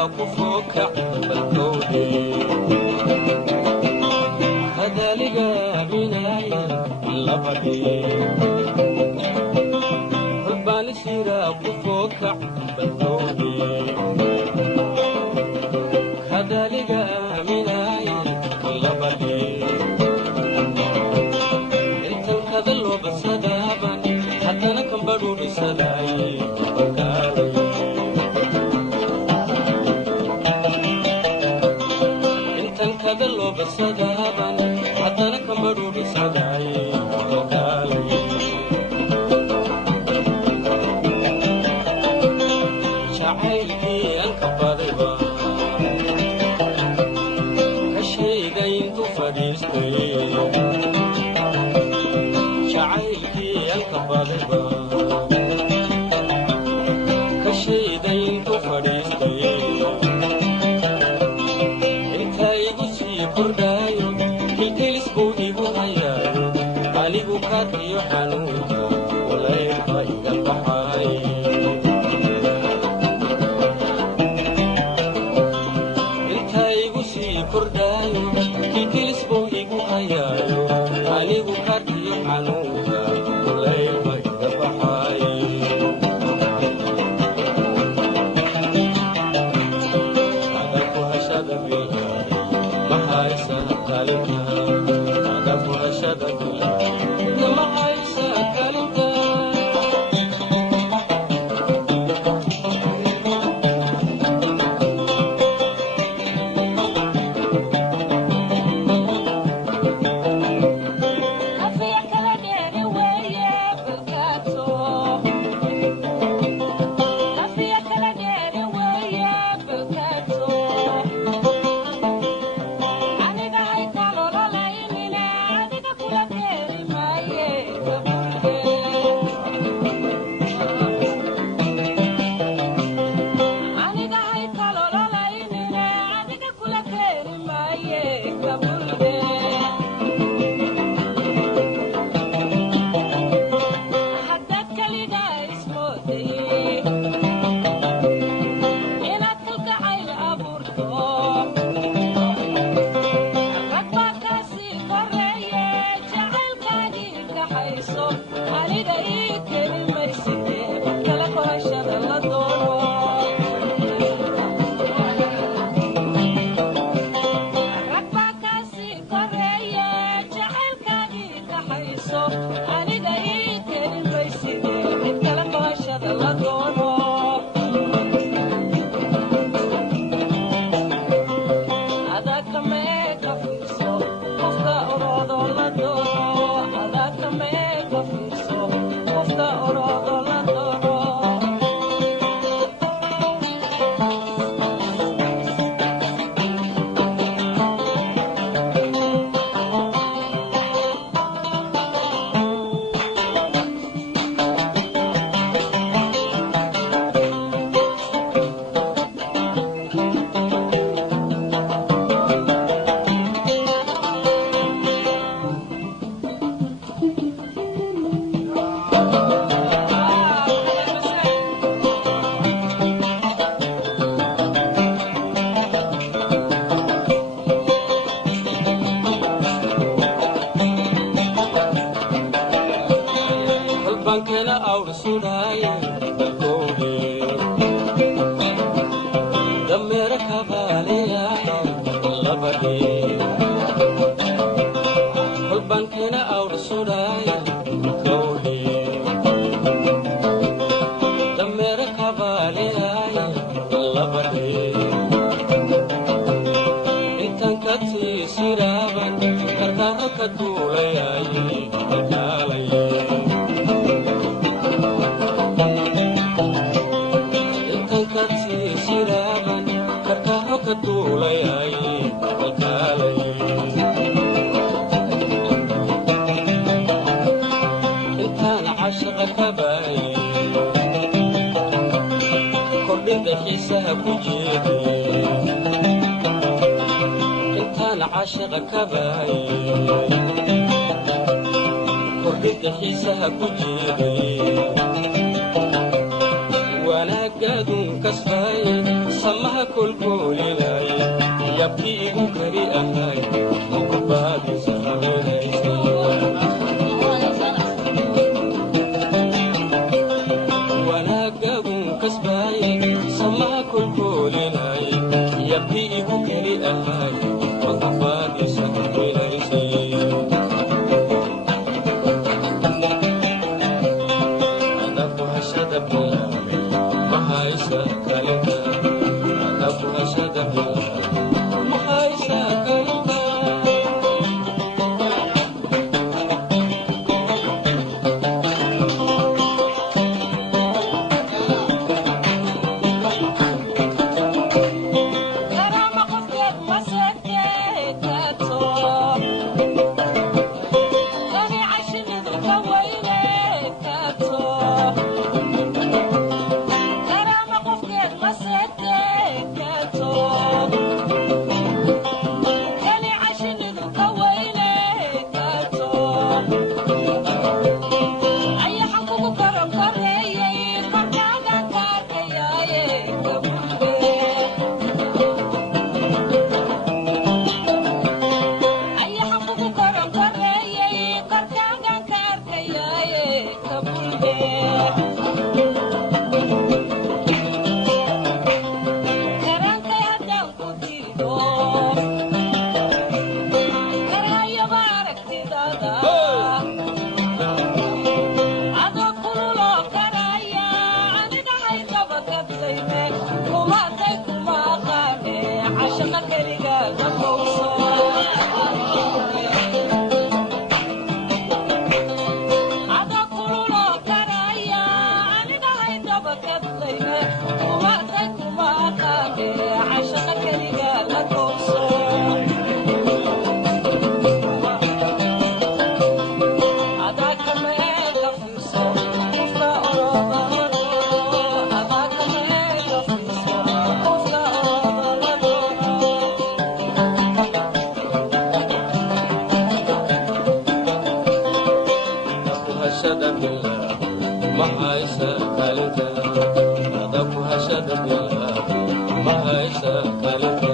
شراك فوق بالكودي هذا لقى بنايا لبدي ربان شراك فوق بالكودي هذا لقى بنايا لبدي انت الكذل وبسدابا حتى نكن بدو بسداي كذلوا بسدابا حتى نكملوا بسداي وكالي شعيلي الكباربا كشيدين تفريستي شعيلي الكباربا كشيدين تفريستي kordaayo kilkilisku igu hayaayo anigu kaadiyo xanuunka walaydha iga baxay inta igu sii kordaayo kilkilisku igu hayaayo anigu kaadiyo xanuunka walaydha iga baxay adaku hashada biha mahaysa kalinta ada furashada kula mahaysa kalinta afiya kala dheeri weeye bulkato afiya kala dheeri weeye bulkato bankena awr sudaye balkode damera kabaleya labade bankena awr sudaye balkode damera kabaleya labade intan kati siraban karkara kadulayaye bakalaye intaan cashaqa kabaay kordhinta xiisaha ku jeeday intaan cashaqa kabaay kordhinta xiisaha ku jeeday wanaagaadun kasbay samaha kolkolinay yabkii igu kari ahay mukubaadi samaynaysay wanaagagun kasbaayay samaha kolkolinay yabkii igu kari ahay mukubaadi samaynaysay adaku hashada bilaabay mahaysa kalinta adaku hashada bilaabay mahaysa kalinta Mahaysa kalita